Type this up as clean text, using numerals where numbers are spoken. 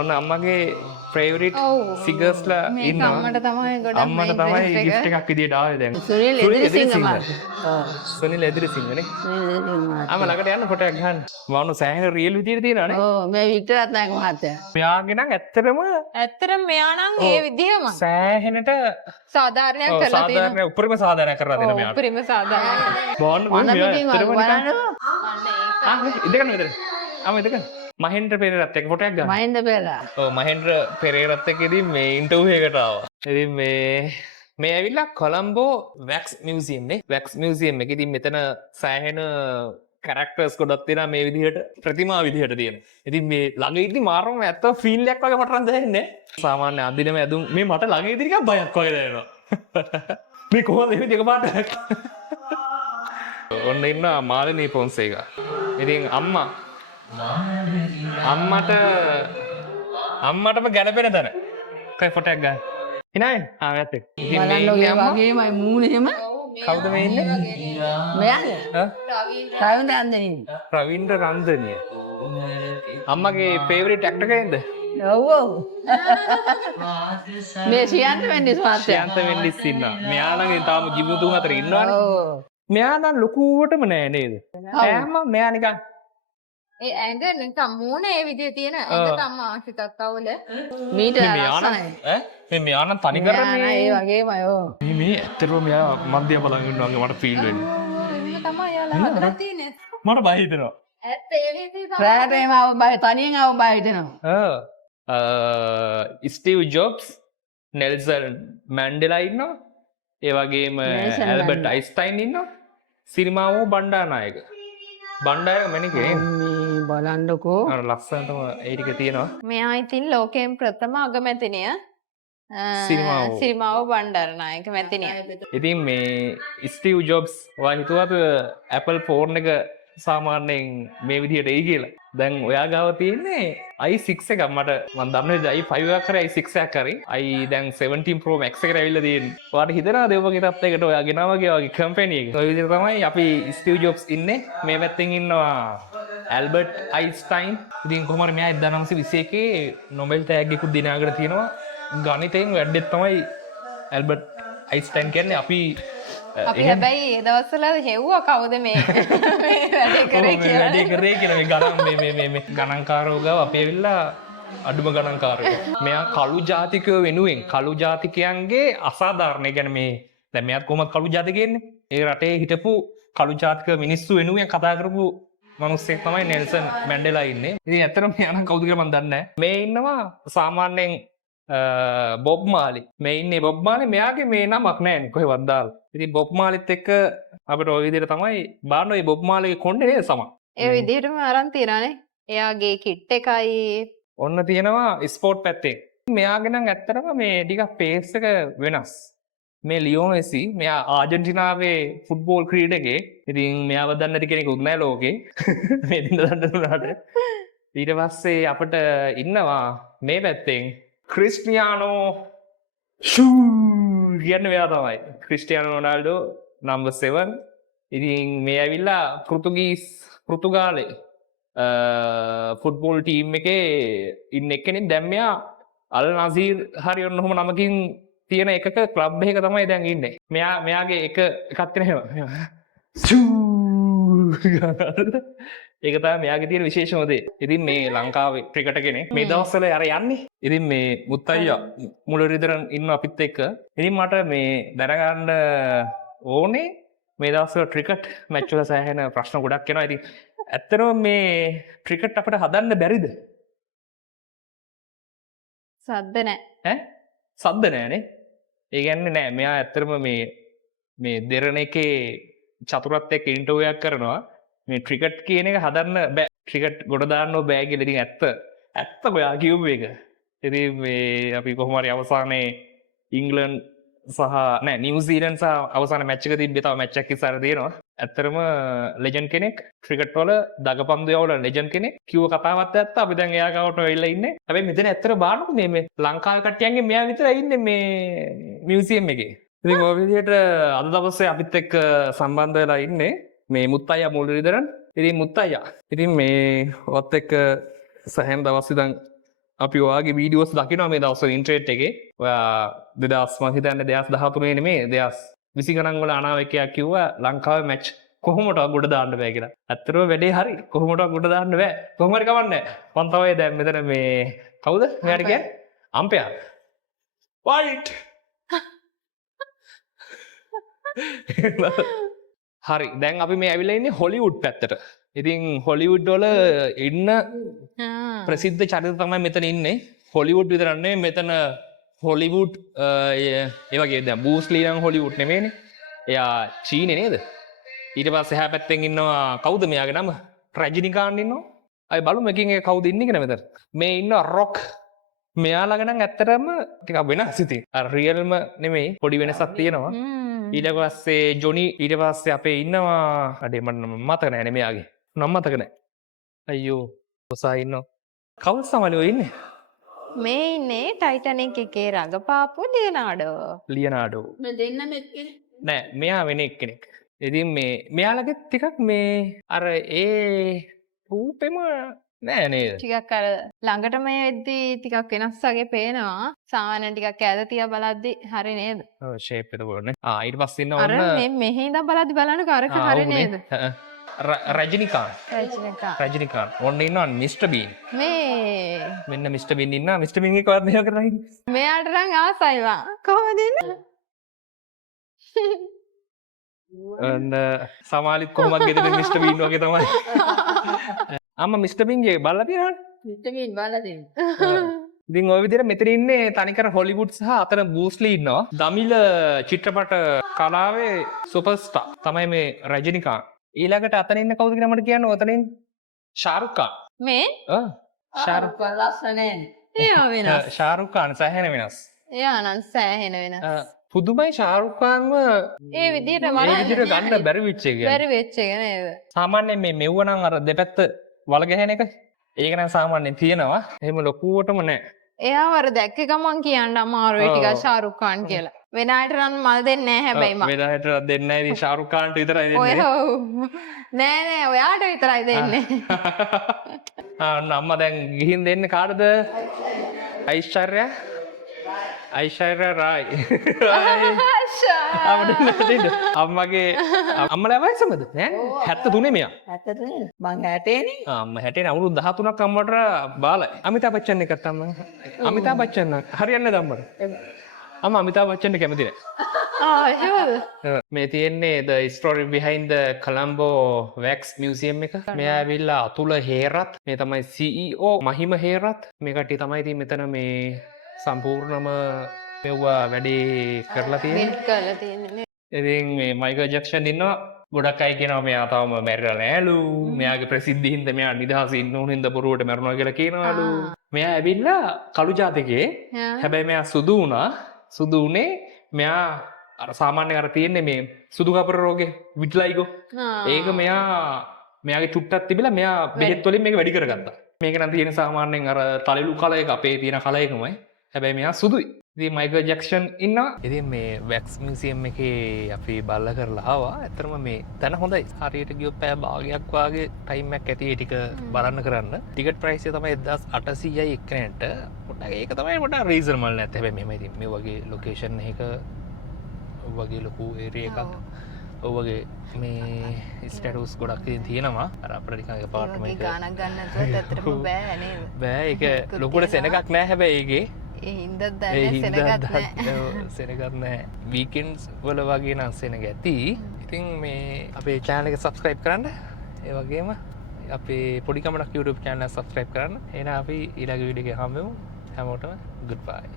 ඔන්න අම්මගේ ෆේවරිට් ඔව්. සිගර්ස්ලා මේක ඉන්නවා. අම්මට තමයි ගොඩක් අම්මට main තමයි interest එක. gift එකක් විදියට ආවේ දැන්. සුනිල් එදිරිසිංහ මහත්තයා. සුනිල් එදිරිසිංහනේ. සුනිල් එදිරිසිංහ මහත්තයා. අම්ම ළඟට යන්න ෆොටෝ එකක් ගන්න. මම සෑහෙන රියල් විදියට තියෙනවානේ. ඔව් මේ වික්ටර් රත්නායක මහත්තයා. මෙයාගේ නම් ඇත්තටම ඇත්තටම මෙයා නම් ඒ විදිහම සෑහෙනට සාධාරණයක් කරලා තියෙනවා. සාධාරණ උපරිම සාධාරණ කරලා දෙන මෙයාට. උපරිම සාධාරණයක්. බෝන්න වන්න පිටින් බලන්න. ඉදගන්න විතර. ඉදගන්න. මහෙන්ද්‍ර පෙරේරාත් එක්ක ෆොටෝ එකක් ගන්න. මහින්ද පෙරේරා. ඔව් මහෙන්ද්‍ර පෙරේරාත් එක්ක ඉතින් මේ ඉන්ටර්විව් එකකට ආවා. ඉතින් මේ ඇවිල්ලා කොළඹෝ වැක්ස් මියුසියම් නේ. වැක්ස් මියුසියම් එක. ඉතින් මෙතන සෑහෙන කැරක්ටර්ස් ගොඩක් තියෙනවා මේ විදිහට ප්‍රතිමා විදිහට තියෙන. ඉතින් මේ ළඟදී මාරම ඇත්ත ෆීල් එකක් වගේ මට නම් දැනෙන්නේ. සාමාන්‍ය අදිනම ඇදුම් මේ මට ළඟදී නිකන් බයක් වගේ දැනෙනවා. මේ කොහොමද මේ දෙක පාට? ඔන්න ඉන්න මාලිනී පොන්සේකා. ඉතින් අම්මටම ගැලපෙන තැන. කයි ෆොටෝ එකක් ගන්න. හිනායි? ඇත්ත. බලන්න ඔය වගේමයි මූණ එහෙම. කවුද මේ ඉන්නේ? මෙයාද? රවින්ද්‍ර රන්දනිය. රවින්ද්‍ර රන්දනිය. අම්මගේ ෆේවරිට් ඇක්ටර් කෙනෙක්ද? ඔව් ඔව්. මේ ශියන්ත වෙන්ඩිස් මහත්තයා. ශියන්ත වෙන්ඩිස් ඉන්නවා. මෙයා නම් තාම ජීවිතුන් අතර ඉන්නවනේ. ඔව්. මෙයා නම් ලොකුවටම නෑ නේද? ඈම මෙයා නිකන් ඒ ඇඟ නිකන් මූණ ඒ විදිහේ තියෙන ඇඟ තමයි ආශිකක්කවල. මීට මෙයා නම් ලස්සනයි. මෙයා නම් තනි කර මෙයා ඒ වගේමයි ඔව්. මේ ඇත්තටම මෙයා මන්දිය බලන් ඉන්නවා වගේ මට ෆීල් වෙන්නේ. එහෙම තමයි යාලා හදලා තියෙන්නේ. මට බය හිතෙනවා. ඇත්ත ඒ විදිහේ තමයි. රැට එහෙම ආව බය තනියෙන් ආව බය හිතෙනවා. ස්ටීව් ජොබ්ස් නෙල්සන් මැන්ඩෙලා ඉන්නවා. ඒ වගේම නෙල්සන් ඇල්බර්ට් මැන්ඩෙලා. අයින්ස්ටයින් ඉන්නවා. සිරිමාවෝ බණ්ඩාරනායක. බණ්ඩාරනායක මැනිකේ මේ බලන්නකෝ. අර ලස්සනටම ඒ ටික තියෙනවා. මෙයා ඉතින් ලෝකයෙන් ප්‍රථම අගමැතිනිය. සිරිමාවෝ බණ්ඩාරනායක මැතිනිය. ඉතින් මේ ස්ටීව් ජොබ්ස් ඔයා හිතුවද Apple ෆෝන් එක සාමාන්‍යයෙන් මේ විදිහට එයි කියලා? දැන් ඔයා ගාව තියෙන්නේ i6 එකක්. මම දන්නේ i5 එකක් කරේ i6 එකක් කරේ. i දැන් 17 Pro Max එකට ඇවිල්ලා තියෙන්නේ. ඔයාලට හිතනවාද ඒ වගේ තත්යකට ඔයා ගෙනාවා වගේ කම්පැනි එක? ඔය විදිහට තමයි අපි ස්ටීව් ජොබ්ස් ඉන්නේ. මේ පැත්තෙන් ඉන්නවා ඇල්බර්ට් අයින්ස්ටයින්. ඉතින් කොහොම හරි මෙයා 1921 නොබෙල් තෑග්ගයකුත් දිනාගෙන තියෙනවා. ගණිතයෙන් වැඩෙත් තමයි ඇල්බර්ට් අයින්ස්ටයින් කියන්නේ. අපි හැබැයි ඒ දවස්වල හෙව්වා කවුද මේ වැඩේ කරේ කියලා. වැඩේ කරේ කියලා මේ ගණන් මේ ගණන්කාරෝ ගාව අපි ඇවිල්ලා අඩුම ගණන්කාරයෝ. මෙයා කළු ජාතිකයෝ වෙනුවෙන් කළු ජාතිකයන්ගේ අසාධාරණ කියන්නේ මේ දැන් මෙයාත් කොහොමද කළු ජාතිකයන්නේ? ඒ රටේ හිටපු කළු ජාතික මිනිස්සු වෙනුවෙන් කතා කරපු මිනිස්සෙක් තමයි නෙල්සන් මැන්ඩෙලා ඉන්නේ. ඉතින් ඇත්තටම මෙයා නම් කවුද කියලා මම දන්නේ නැහැ. මේ ඉන්නවා සාමාන්‍යයෙන් බොබ් මාලි. මේ ඉන්නේ බොබ් මාලි. මෙයාගේ මේ නමක් නැහැ කොහෙවත් දාලා. ඉතින් බොබ් මාලිත් එක්ක අපිට ওই විදිහට තමයි බාන්න ඔය බොබ් මාලිගේ කොණ්ඩේ නේද සම. ඒ විදිහටම අරන් තියනනේ. එයාගේ කිට් එකයි ඔන්න තියෙනවා ස්පෝර්ට් පැත්තේ. මෙයාගේ නම් ඇත්තටම මේ ටිකක් පේස් එක වෙනස්. මේ ලියෝ මෙසි මෙයා ආජන්ටිනාවේ ෆුට්බෝල් ක්‍රීඩකයෙක්. ඉතින් මෙයාව දන්නේ නැති කෙනෙකුත් නැහැ ලෝකේ. මේ දින දන්නුනාට. ඊට පස්සේ අපිට ඉන්නවා මේ පැත්තෙන් ක්‍රිස්ටියානෝ කියන්නේ මෙයා තමයි. Cristiano රොනාල්ඩෝ number 7. ඉතින් මේ ඇවිල්ලා පෘතුගාලේ ෆුට්බෝල් ටීම් එකේ ඉන්න එක්කෙනෙක්. දැන් මෙයා අල් නසීර් හරි ඔන්න ඔහොම නමකින් තියෙන එකක ක්ලබ් එකක තමයි දැන් ඉන්නේ. මෙයාගේ එකක් තියෙනවා. ඒක තමයි මෙයාගේ තියෙන විශේෂම දේ. ඉතින් මේ ලංකාවේ ක්‍රිකට් කෙනෙක් මේ දවස්වල අර යන්නේ. ඉතින් මේ මුත්තයියා මුලරිදරන් ඉන්න අපිත් එක්ක. ඉතින් මට මේ දැනගන්න ඕනේ මේ දවස්වල ක්‍රිකට් මැච් වල සෑහෙන ප්‍රශ්න ගොඩක් එනවා. ඉතින් ඇත්තටම මේ ක්‍රිකට් අපිට හදන්න බැරිද? සද්ද නැහැ. සද්ද නැහැනේ. ඒ කියන්නේ නෑ මෙයා ඇත්තටම මේ දෙරණ එකේ චතුරත් එක්ක ඉන්ටර්විව් එකක් කරනවා. මේ ක්‍රිකට් කියන එක හදන්න බෑ. ක්‍රිකට් ගොඩ දාන්න බෑ කියලා. ඉතින් ඇත්ත ඔයා කියපු එක. ඉතින් මේ අපි කොහොම හරි අවසානයේ ඉංග්ලන්ඩ් සහ නිව්සීලන්ඩ් සහ අවසාන මැච් එක තිබ්බේ. තව මැච් එකක් ඉස්සර තියෙනවා. ඇත්තටම ලෙජන්ඩ් කෙනෙක් ක්‍රිකට් වල දගපන්දු යවල ලෙජන්ඩ් කෙනෙක් කිව්ව කතාවත් ඇත්ත. අපි දැන් එයා ගාවට වෙලා ඉන්නේ. හැබැයි මෙතන ඇත්තට බලන්නකො මේ ලංකාවේ කට්ටියන්ගේ මෙයා විතරයි ඉන්නේ මේ මියුසියම් එකේ. ඉතින් ඔය විදිහට අද දවසේ අපිත් එක්ක සම්බන්ධ වෙලා ඉන්නේ මේ මුත්තයියා මුල්රිදරන්. ඉතින් මුත්තයියා ඉතින් මේ ඔත් එක්ක සෑහෙන දවස් ඉඳන් අපි ඔයාගේ වීඩියෝස් දකිනවා මේ දවස්වල ඉන්ටර්නෙට් එකේ. ඔයා 2000 මම හිතන්නේ 2013 නෙමෙයි 2020 ගණන් වල අනාවකයක් කිව්වා ලංකාවේ මැච් කොහොමද ගොඩ දාන්න බෑ කියලා. ඇත්තටම වැඩේ හරි. කොහොමද ගොඩ දාන්න බෑ. කොහොම හරි කවන්නේ. මම තමයි දැන් මෙතන මේ කවුද? මෙයාට කියන්නේ අම්පයර්. වයිට්. හරි. දැන් අපි මේ ඇවිල්ලා ඉන්නේ හොලිවුඩ් පැත්තට. ඉතින් හොලිවුඩ් වල ඉන්න ප්‍රසිද්ධ චරිත තමයි මෙතන ඉන්නේ. හොලිවුඩ් විතරක් නෙමෙයි මෙතන හොලිවුඩ් ඒ වගේ දැන් බූස්ලි නම් හොලිවුඩ් නෙමෙයිනේ. එයා චීනේ නේද? ඊට පස්සේ එහා පැත්තෙන් ඉන්නවා කවුද මෙයාගේ නම? රජිනිකාන්ත් ඉන්නවා. අය බලමු එකකින් එක කවුද ඉන්නේ කියලා මෙතන. මේ ඉන්නවා රොක්. මෙයාලගේ නම් ඇත්තටම ටිකක් වෙනස් ඉතින්. අර රියල්ම නෙමෙයි පොඩි වෙනසක් තියෙනවා. ඊට පස්සේ ජොනි ඊට පස්සේ අපේ ඉන්නවා අඩේ මට මතක නැහැ නේ මෙයාගේ. නම මතක නැහැ. අයියෝ ඔසා ඉන්නවා. කවුද සමහරව ඉන්නේ? මේ ඉන්නේ ටයිටැනික් එකේ රඟපාපු ලියනාඩෝ. මේ දෙන්නම එක්කනේ. නෑ මෙයා වෙන එක්කෙනෙක්. ඉතින් මේ මෙයාලගේ ටිකක් මේ අර ඒ රූපෙම නෑ නේද? ටිකක් අර ළඟටම එද්දී ටිකක් වෙනස් වගේ පේනවා. සාමාන්‍ය ටිකක් ඈත තියා බලද්දි හරි නේද? ඔව් ෂේප් එක බලන්න. ඊට පස්සේ ඉන්න අර ඔන්න මේ මෙහි ඉඳන් බලද්දි බලන්නකෝ අරක හරි නේද? රජිනිකාන්ත්. ඔන්න ඉන්නවා මිස්ටර් බීන්. මේ මෙන්න මිස්ටර් බීන් ඉන්නවා. මිස්ටර් බීන් එක වත් මෙහෙම කරලා ඉන්නේ. මෙයාට නම් ආසයිවා. කොහොමද ඉන්නේ? ඔන්න සමාලිත් කොහොමද ගෙදර මිස්ටර් බීන් වගේ තමයි. අම්මා මිස්ටර් බීන්ගේ බලලා තියෙනවද? පිටකින් බලලා දෙන්න. ඉතින් ওই විදිහට මෙතන ඉන්නේ තනිකර හොලිවුඩ් සහ අතන බූස්ලි ඉන්නවා. දමිළ චිත්‍රපට කලාවේ සුපර්ස්ටාර් තමයි මේ රජිනිකාන්ත්. ඊළඟට අතන ඉන්න කවුද කියලා මට කියන්න. ඔතනින් ශාරුක් ખાන්. මේ ශාරුක් ලස්සනේ. එයා වෙනස්. ශාරුක් ખાන් සෑහෙන වෙනස්. එයා නම් සෑහෙන වෙනස්. පුදුමයි ශාරුක් ખાන්ව ඒ විදිහට මේ විදිහට ගන්න බැරි වෙච්ච එක. බැරි වෙච්ච එක නේද? සාමාන්‍යයෙන් මේ මෙව්ව නම් අර දෙපැත්ත වල ගැහෙන එක. ඒක නම් සාමාන්‍යයෙන් තියෙනවා. එහෙම ලොකුවටම නැහැ. එයාව අර දැක්ක ගමන් කියන්න අමාරුයි ටිකක් ශාරුක් ખાන් කියලා. වෙන අයට නම් මල් දෙන්නේ නැහැ හැබැයි මම. වෙන අයට දෙන්නේ නැහැ. ඉතින් ශාරුක් ખાන්ට විතරයි ඔය දෙන්නේ. ඔව්. නෑ ඔයාට විතරයි දෙන්නේ. අම්මා දැන් ගිහින් දෙන්නේ කාටද? ඓශ්වර්යා රායි. අම්මගේ අම්මලා වයසමද? නෑ 73 මෙයා. 73 මං 60 නේ. අම්මා 60 නේ අවුරුදු 13ක් අම්මට බාලයි. අමිතාබ් බච්චන් එකත් අම්මා. අමිතාබ් බච්චන් හරියන්නේ නැද අම්මට? අම්මා අමිතාබ් බච්චන් කැමති නෑ. එහෙමද? මේ තියෙන්නේ the story behind the Colombo wax museum එක. මෙයා ඇවිල්ලා අතුල හේරත් මේ තමයි CEO මහිම හේරත්. මේ කට්ටිය තමයි ඉතින් මෙතන මේ සම්පූර්ණම මෙව්වා වැඩේ කරලා තියෙන්නේ. බිල්ඩ් කරලා තියෙන්නේ. ඉතින් මේ මයිකල් ජැක්සන් ඉන්නවා. ගොඩක් අය කියනවා මෙයා තාම මැරිලා නෑලු. මෙයාගේ ප්‍රසිද්ධිය හින්දා මෙයා නිදහසේ ඉන්න ඕන හින්දා බොරුවට මැරුණා කියලා කියනවලු. මෙයා ඇවිල්ලා කළු ජාතකයේ හැබැයි මෙයා සුදු වුණා. සුදු උනේ මෙයා අර සාමාන්‍යයෙන් අර තියෙන්නේ මේ සුදු කපර රෝගේ විට්ලයිගෝ. ඒක මෙයාගේ චුට්ටක් තිබිලා මෙයා බෙහෙත් වලින් මේක වැඩි කරගත්තා. මේක නම් තියෙන සාමාන්‍යයෙන් අර තලෙලු කල එක අපේ තියෙන කල එකමයි. හැබැයි මෙයා සුදුයි. ඉතින් මයිකල් ජැක්සන් ඉන්නවා. ඉතින් මේ වැක්ස් මියුසියම් එකේ අපි බලලා කරලා ආවා. ඇත්තටම මේ තැන හොඳයි. හරියට ගියොත් පැය භාගයක් වාගේ ටයිම් එකක් ඇති ඒ ටික බලන්න කරන්න. ටිකට් ප්‍රයිස් එක තමයි 1800යි එක්කෙනෙක්ට. පොඩ්ඩක් ඒක තමයි පොඩ්ඩක් රීසනබල් නැත්. හැබැයි මෙහෙම ඉතින් මේ වගේ ලොකේෂන් එකක වගේ ලොකු ඒරියා එකක් ඔය වගේ මේ ස්ටැටස් ගොඩක් ඉතින් තියෙනවා. අර අපිට නිකන් අපාර්ට්මන්ට් එක ගානක් ගන්න නැතුවත් ඇත්තටම බෑ නේද? බෑ ඒක ලොකුට සෙනගක් නෑ හැබැයි ඒකේ. ඒ හින්දාත් දැන්නේ සෙනගත් නෑ. සෙනගත් නෑ. වීකෙන්ඩ්ස් වල වගේ නම් සෙනග ඇති. ඉතින් මේ අපේ channel එක subscribe කරන්න. ඒ වගේම අපේ පොඩි කමඩක් YouTube channel එක subscribe කරන්න. එහෙනම් අපි ඊළඟ වීඩියෝ එකේ හම්බෙමු. හැමෝටම goodbye.